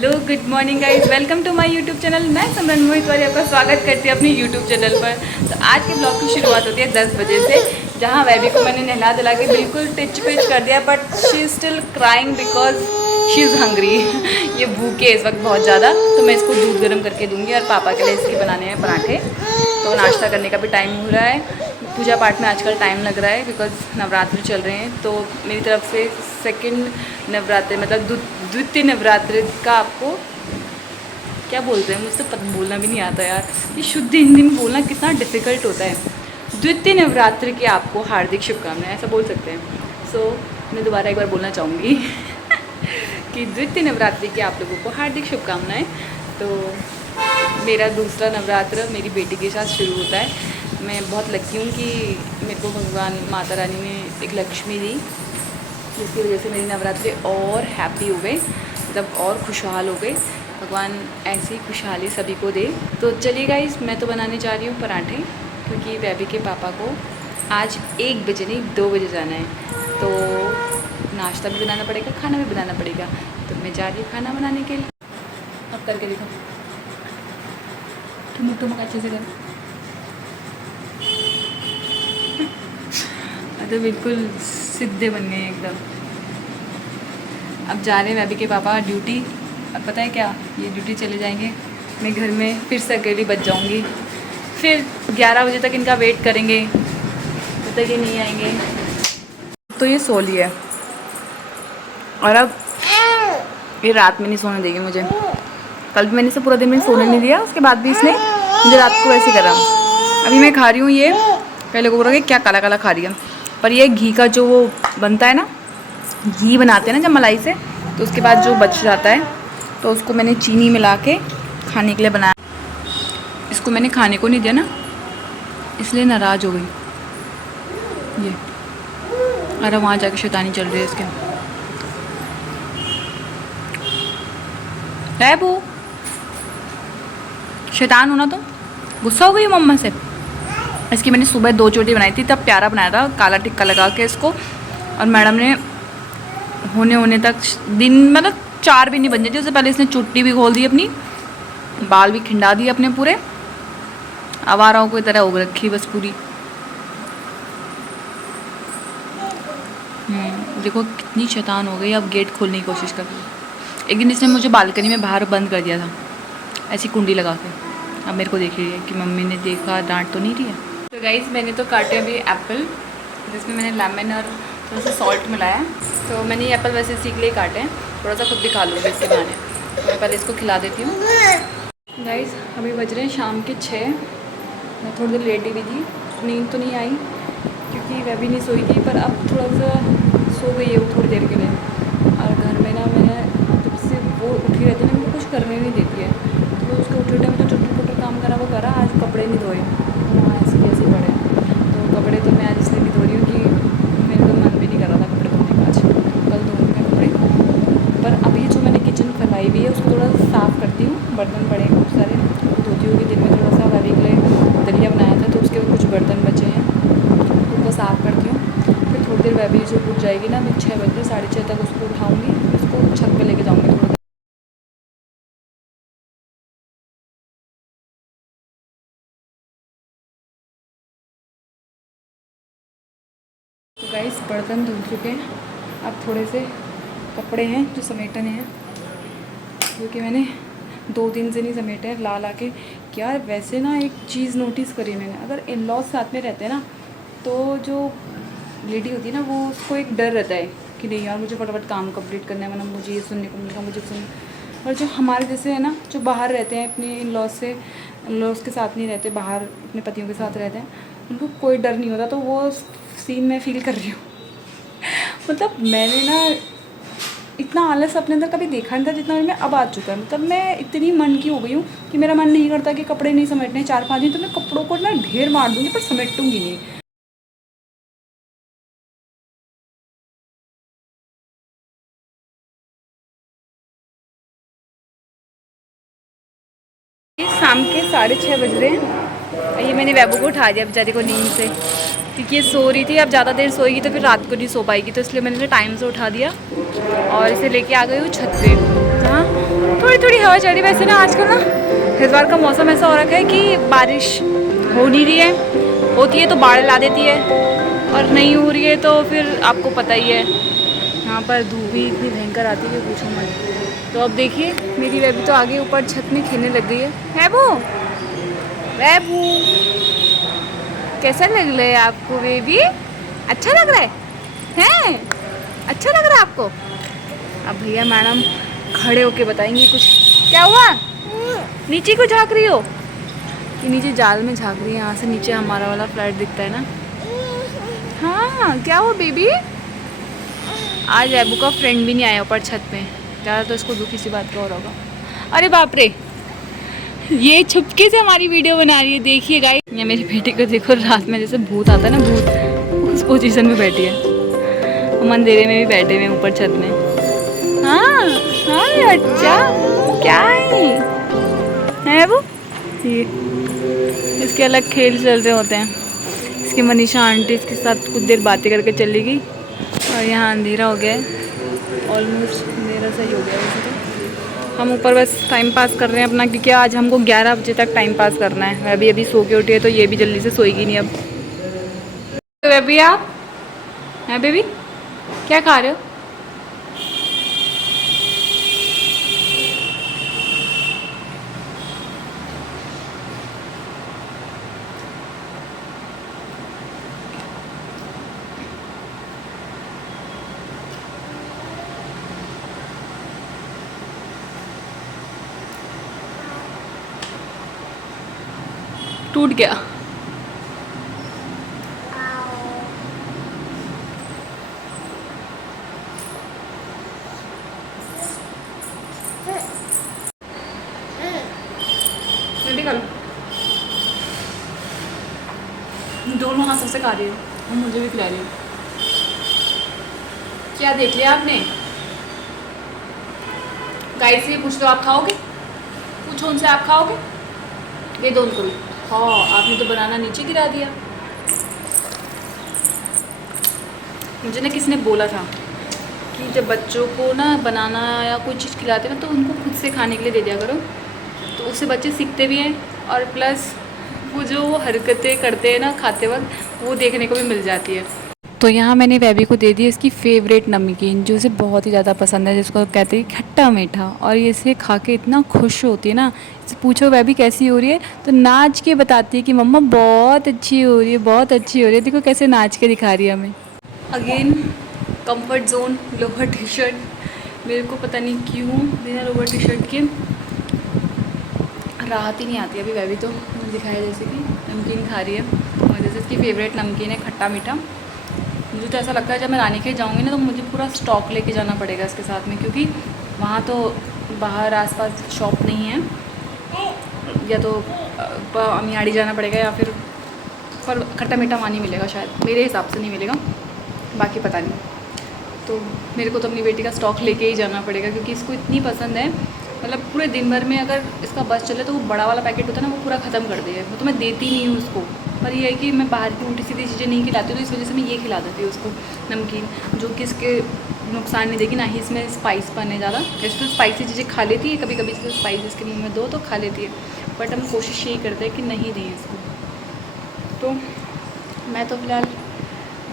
Hello good morning guys, welcome to my YouTube channel. मैं सिमरन मोहित वाली आपका स्वागत करती हूँ अपनी यूट्यूब चैनल पर। तो आज के ब्लॉग की शुरुआत होती है 10 बजे से, जहाँ वैबी को मैंने नहला दिला के बिल्कुल टिच पिच कर दिया, but she is still crying because she is hungry. ये भूखे है इस वक्त बहुत ज़्यादा, तो मैं इसको दूध गर्म करके दूँगी और पापा के लिए इसके बनाने हैं पराठे। तो नाश्ता करने का भी टाइम हो रहा है। पूजा पाठ में आजकल टाइम लग रहा है बिकॉज नवरात्र चल रहे हैं। तो मेरी तरफ से सेकंड नवरात्र मतलब द्वितीय नवरात्र का आपको क्या बोलते हैं, मुझसे बोलना भी नहीं आता यार। ये शुद्ध हिंदी में बोलना कितना डिफ़िकल्ट होता है। द्वितीय नवरात्र की आपको हार्दिक शुभकामनाएं, ऐसा बोल सकते हैं। सो मैं दोबारा एक बार बोलना चाहूँगी कि द्वितीय नवरात्रि की आप लोगों को हार्दिक शुभकामनाएं। तो मेरा दूसरा नवरात्र मेरी बेटी के साथ शुरू होता है। मैं बहुत लकी हूँ कि मेरे को भगवान माता रानी ने एक लक्ष्मी दी, जिसकी वजह से मेरी नवरात्रि और हैप्पी हो गए, मतलब और खुशहाल हो गए। भगवान ऐसी खुशहाली सभी को दे। तो चलिए गाइस, मैं तो बनाने जा रही हूँ पराठे, क्योंकि बेबी के पापा को आज 1 बजे नहीं 2 बजे जाना है। तो नाश्ता भी बनाना पड़ेगा, खाना भी बनाना पड़ेगा। तो मैं जा रही हूँ खाना बनाने के लिए। अब करके देखो, ठुमक ठुमक अच्छे से कर। तो बिल्कुल सीधे बन गए एकदम। अब जा रहे हैं बेबी के पापा ड्यूटी। अब पता है क्या, ये ड्यूटी चले जाएंगे, मैं घर में फिर से अकेली बच जाऊंगी। फिर 11 बजे तक इनका वेट करेंगे, तब तक ये नहीं आएंगे। तो ये सो लिया है और अब ये रात में नहीं सोने देगी मुझे। कल भी मैंने इसे पूरा दिन में सोने नहीं दिया, उसके बाद भी इसने मुझे रात को वैसे करा। अभी मैं खा रही हूँ ये, पहले को बोल रहा है क्या काला काला खा रही है, पर ये घी का जो वो बनता है ना, घी बनाते हैं ना जब मलाई से, तो उसके बाद जो बच जाता है तो उसको मैंने चीनी मिला के खाने के लिए बनाया। इसको मैंने खाने को नहीं दिया ना, इसलिए नाराज़ हो गई ये। अरे वहाँ जाके शैतानी चल रही है इसके। है वो शैतान होना, तुम गुस्सा हो गई मम्मा से। इसकी मैंने सुबह 2 चोटी बनाई थी, तब प्यारा बनाया था काला टिक्का लगा के इसको, और मैडम ने होने तक दिन मतलब 4 भी नहीं बन जाती उससे पहले इसने चुट्टी भी खोल दी अपनी, बाल भी खिंडा दिए अपने पूरे। आवाराओं की तरह हो रखी बस पूरी। देखो कितनी शैतान हो गई, अब गेट खोलने की कोशिश कर रही है। एक दिन इसने मुझे बालकनी में बाहर बंद कर दिया था ऐसी कुंडी लगा के। अब मेरे को देख रही है कि मम्मी ने देखा, डांट तो नहीं रही है। तो गाइस, मैंने तो काटे अभी एप्पल, जिसमें मैंने लेमन और थोड़ा सा सॉल्ट मिलाया। तो मैंने ये एप्पल वैसे इसी के लिए काटे हैं, थोड़ा सा खुद भी खा लूँगी इसके बहाने। तो मैं पहले इसको खिला देती हूँ। गाइस, अभी बज रहे हैं शाम के 6। मैं थोड़ी देर लेटी भी थी, नींद तो नहीं आई क्योंकि वह भी नहीं सोई थी, पर अब थोड़ा सा सो गई है वो थोड़ी देर के लिए। और घर में ना मैंने जब से वो उठी रहती है ना, मुझे कुछ करने नहीं देती है। तो उसके उठे टाइम तो छोटे छोटे काम करा वो करा। आज कपड़े नहीं धोए, हाँ ऐसे कैसे पड़े। तो कपड़े तो मैं आज इसलिए नहीं धो रही हूँ कि मेरे तो मन भी नहीं कर रहा था कपड़े धोने का आज। कल धोऊँगी कपड़े। पर अभी जो मैंने किचन फैलाई हुई है उसको थोड़ा सा साफ़ करती हूँ। बर्तन पड़े हैं खूब सारे, धोती होगी। दिन में थोड़ा सा वैबी के लिए दलिया बनाया था, तो उसके कुछ बर्तन बचे हैं, उनको साफ़ करती हूँ। फिर थोड़ी देर वैबी जो उठ जाएगी ना, मैं 6 बजे 6:30 तक उसको उठाऊँगी, उसको छत पर लेके जाऊँगी थोड़ा। तो गाइस, बर्तन धुल चुके हैं। अब थोड़े से कपड़े हैं जो समेटने हैं, क्योंकि मैंने 2 दिन से नहीं समेटे हैं ला के। क्या वैसे ना एक चीज़ नोटिस करी मैंने, अगर इन लॉज साथ में रहते हैं ना, तो जो लेडी होती है ना, वो उसको एक डर रहता है कि नहीं यार मुझे फटाफट काम कंप्लीट करना है, वरना मुझे ये सुनने को मिलेगा, मुझे सुन। और जो हमारे जैसे है ना, जो बाहर रहते हैं अपने इन लॉज के साथ नहीं रहते, बाहर अपने पतियों के साथ रहते हैं, उनको कोई डर नहीं होता। तो वो सीन मैं फील कर रही हूँ। मतलब मैंने ना इतना आलस अपने अंदर कभी देखा नहीं था जितना मैं अब आ चुका है। मतलब मैं इतनी मन की हो गई हूँ कि मेरा मन नहीं करता कि कपड़े नहीं समेटने 4-5 दिन, तो मैं कपड़ों को ना ढेर मार दूँगी पर समेटूँगी नहीं। शाम के 6:30 बज रहे हैं। ये मैंने बेबू को उठा दिया बेचारी को नींद से, क्योंकि ये सो रही थी। अब ज़्यादा देर सोएगी तो फिर रात को नहीं सो पाएगी, तो इसलिए मैंने इसे टाइम से उठा दिया और इसे लेके आ गई हूँ छत पे। हाँ, थोड़ी हवा चल रही है। वैसे ना आजकल ना हरिद्वार का मौसम ऐसा हो रखा है कि बारिश हो नहीं रही है, होती है तो बाढ़ ला देती है, और नहीं हो रही है तो फिर आपको पता ही है यहाँ पर धूप भी इतनी भयंकर आती है कि पूछो मत। तो अब देखिए मेरी बेबी तो आगे ऊपर छत में खेलने लग गई है। बेबू बेबू कैसा लग रहा है आपको बेबी? अच्छा लग रहा है हैं? अच्छा लग रहा है आपको? अब भैया मैडम खड़े होके बताएंगी कुछ। क्या हुआ? नीचे क्यों झाँक रही हो? कि नीचे जाल में झाँक रही है, यहाँ से नीचे हमारा वाला फ्लैट दिखता है ना। हाँ क्या हुआ बेबी? आज एबू का फ्रेंड भी नहीं आया ऊपर छत पे, ज़्यादा तो इसको दुखी सी बात का हो रहा होगा। अरे बाप रे, ये छुपके से हमारी वीडियो बना रही है, देखिए गाइस। ये मेरी बेटी को देखो, रात में जैसे भूत आता है ना, भूत उस पोजीशन में बैठी है। हम अंधेरे में भी बैठे हुए ऊपर छत में। हाँ हाँ अच्छा क्या है वो? ये इसके अलग खेल चल रहे होते हैं। इसकी मनीषा आंटी इसके साथ कुछ देर बातें करके चली गई, और यहाँ अंधेरा हो गया है, ऑलमोस्ट अंधेरा सही हो गया है। वैसे तो हम ऊपर बस टाइम पास कर रहे हैं अपना, क्योंकि आज हमको 11 बजे तक टाइम पास करना है। मैं अभी सो के उठी है, तो ये भी जल्दी से सोएगी नहीं अब। तो बेबी आप हैं? बेबी क्या खा रहे हो? टूट गया। दोनों हाथों से खा रही है और मुझे भी खिला रही है। क्या देख लिया आपने? गाइस ये पूछ लो, आप खाओगे? पूछो उनसे, आप खाओगे? दे दो उनको भी। हाँ आपने तो बनाना नीचे गिरा दिया। मुझे ना किसने बोला था कि जब बच्चों को ना बनाना या कोई चीज़ खिलाते हैं ना, तो उनको खुद से खाने के लिए दे दिया करो, तो उससे बच्चे सीखते भी हैं, और प्लस वो जो हरकतें करते हैं ना खाते वक्त, वो देखने को भी मिल जाती है। तो यहाँ मैंने बेबी को दे दी इसकी फेवरेट नमकीन, जो उसे बहुत ही ज़्यादा पसंद है, जिसको कहते हैं खट्टा मीठा, और ये इसे खा के इतना खुश होती है ना। इसे पूछो बेबी कैसी हो रही है, तो नाच के बताती है कि मम्मा बहुत अच्छी हो रही है, बहुत अच्छी हो रही है। देखो कैसे नाच के दिखा रही है हमें। Again comfort zone, lower T shirt. मेरे को पता नहीं क्यों बिना लोअर टी शर्ट के राहत ही नहीं आती। अभी बेबी तो मैंने दिखाया जैसे कि नमकीन खा रही है, और जैसे इसकी फेवरेट नमकीन है खट्टा मीठा। मुझे तो ऐसा लगता है जब मैं नानी के जाऊँगी ना, तो मुझे पूरा स्टॉक लेके जाना पड़ेगा इसके साथ में, क्योंकि वहाँ तो बाहर आसपास शॉप नहीं है, या तो अमियाड़ी जाना पड़ेगा, या फिर पर खट्टा मीठा वहाँ नहीं मिलेगा शायद, मेरे हिसाब से नहीं मिलेगा, बाकी पता नहीं। तो मेरे को तो अपनी बेटी का स्टॉक लेके ही जाना पड़ेगा, क्योंकि इसको इतनी पसंद है। मतलब पूरे दिन भर में अगर इसका बस चले तो वो बड़ा वाला पैकेट होता है ना, वो पूरा ख़त्म कर दिया है। वो तो मैं देती नहीं हूँ उसको, पर ये है कि मैं बाहर की उल्टी सीधी चीज़ें नहीं खिलाती, तो इस वजह से मैं ये खिला देती हूँ उसको नमकीन, जो कि इसके नुकसान नहीं देगी, ना ही इसमें स्पाइस बने ज़्यादा। वैसे तो स्पाइसी चीज़ें खा लेती है, कभी कभी जैसे स्पाइस इसके मुँह में दो तो खा लेती है, बट हम कोशिश यही करते हैं कि नहीं दें इसको। तो मैं तो फिलहाल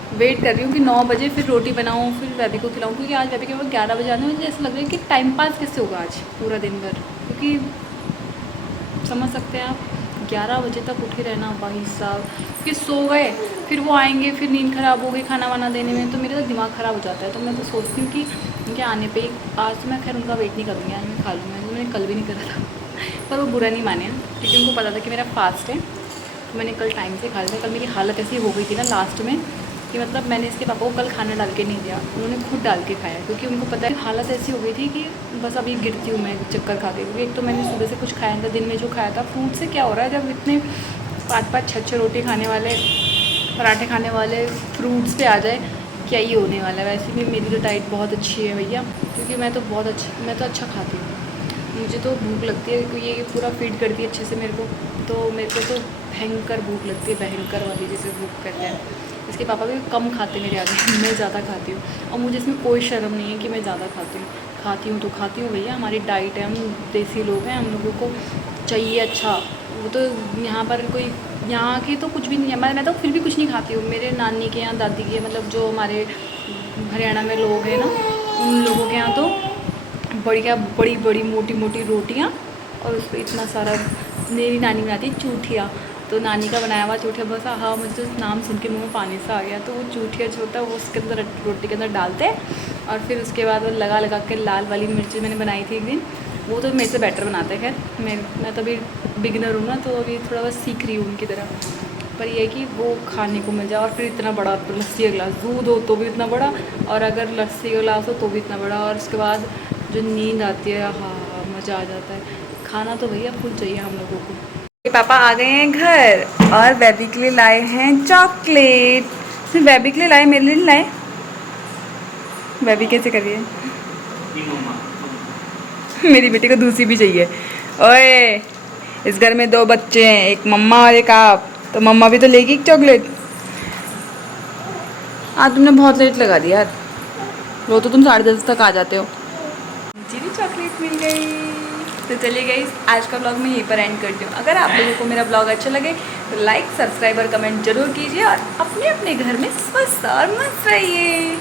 वेट कर रही हूँ कि 9 बजे फिर रोटी बनाऊँ, फिर बेबी को खिलाऊँ, क्योंकि आज बेबी के वक्त 11 बजे आने में मुझे ऐसा लग रहा है कि टाइम पास कैसे होगा आज पूरा दिन भर, क्योंकि समझ सकते हैं आप 11 बजे तक उठे रहना भाई साहब, कि सो गए फिर वो आएंगे, फिर नींद ख़राब हो गई खाना वाना देने में, तो मेरा तो दिमाग ख़राब हो जाता है। तो मैं तो सोचती हूँ कि उनके आने पे आज तो मैं खैर उनका वेट नहीं करूँगी, आज मैं खा लूँगी, मैंने कल भी नहीं करा था, पर वो बुरा नहीं माने, क्योंकि उनको पता था कि मेरा फास्ट है, तो मैंने कल टाइम से खा लिया। कल मेरी हालत ऐसी हो गई थी ना लास्ट में, कि मतलब मैंने इसके पापा को कल खाना डाल के नहीं दिया, उन्होंने खुद डाल के खाया, क्योंकि उनको पता है हालत ऐसी हो गई थी कि बस अभी गिरती हूँ मैं चक्कर खा के। क्योंकि एक तो मैंने सुबह से कुछ खाया था, दिन में जो खाया था फ्रूट से क्या हो रहा है, जब इतने 5-5 6-6 रोटी खाने वाले, पराठे खाने वाले फ्रूट्स पे आ जाए, क्या ही होने वाला है। वैसे भी मेरी तो डाइट बहुत अच्छी है भैया, क्योंकि मैं तो अच्छा खाती हूँ, मुझे तो भूख लगती है, क्योंकि ये पूरा फीड करती है अच्छे से मेरे को, तो मेरे को तो भयंकर भूख लगती है, भयंकर वाली जिसे भूख कहते हैं। इसके पापा भी कम खाते मेरे आगे, मैं ज़्यादा खाती हूँ। और मुझे इसमें कोई शर्म नहीं है कि मैं ज़्यादा खाती हूँ तो खाती हूँ भैया, हमारी डाइट है, हम देसी लोग हैं, हम लोगों को चाहिए अच्छा। वो तो यहाँ पर कोई यहाँ की तो कुछ भी नहीं है, मैं तो फिर भी कुछ नहीं खाती हूँ। मेरे नानी के यहाँ, दादी के, मतलब जो हमारे हरियाणा में लोग हैं ना, उन लोगों के यहाँ तो बढ़िया बड़ी बड़ी मोटी मोटी रोटियाँ और उस पर इतना सारा, मेरी नानी बनाती है चूठिया, तो नानी का बनाया हुआ चूठिया, बस हाँ मुझे तो नाम सुन के मुँह में पानी सा आ गया। तो वो चूठिया जो होता है वो उसके अंदर रोटी के अंदर डालते हैं और फिर उसके बाद वो लगा के लाल वाली मिर्ची मैंने बनाई थी एक दिन, वो तो मेरे से बेटर बनाते हैं। खैर मैं तो अभी बिगिनर हूँ ना, तो अभी थोड़ा बहुत सीख रही हूँ उनकी तरह। पर ये है कि वो खाने को मिल जाए, और फिर इतना बड़ा लस्सी का गिलास, दूध हो तो भी इतना बड़ा, और अगर लस्सी का गिलास हो तो भी इतना बड़ा, और उसके बाद जो नींद आती है, हाँ मज़ा आ जाता है। खाना तो भैया फुल चाहिए हम लोगों को। ये पापा आ गए हैं घर और बेबी के लिए लाए हैं चॉकलेट। सिर्फ बेबी के लिए लाए, मेरे लिए नहीं लाए। बेबी कैसे करिए, मेरी बेटी को दूसरी भी चाहिए। ओए, इस घर में 2 बच्चे हैं, एक मम्मा और एक आप, तो मम्मा भी तो लेगी एक चॉकलेट। आज तुमने बहुत लेट लगा दिया यार, वो तो तुम 10:30 तक आ जाते हो। मुझे भी चॉकलेट मिल गई। तो चलिए गाइस, आज का ब्लॉग मैं यहीं पर एंड करती हूँ। अगर आप लोगों को मेरा ब्लॉग अच्छा लगे तो लाइक, सब्सक्राइब और कमेंट जरूर कीजिए, और अपने अपने घर में स्वस्थ और मस्त रहिए।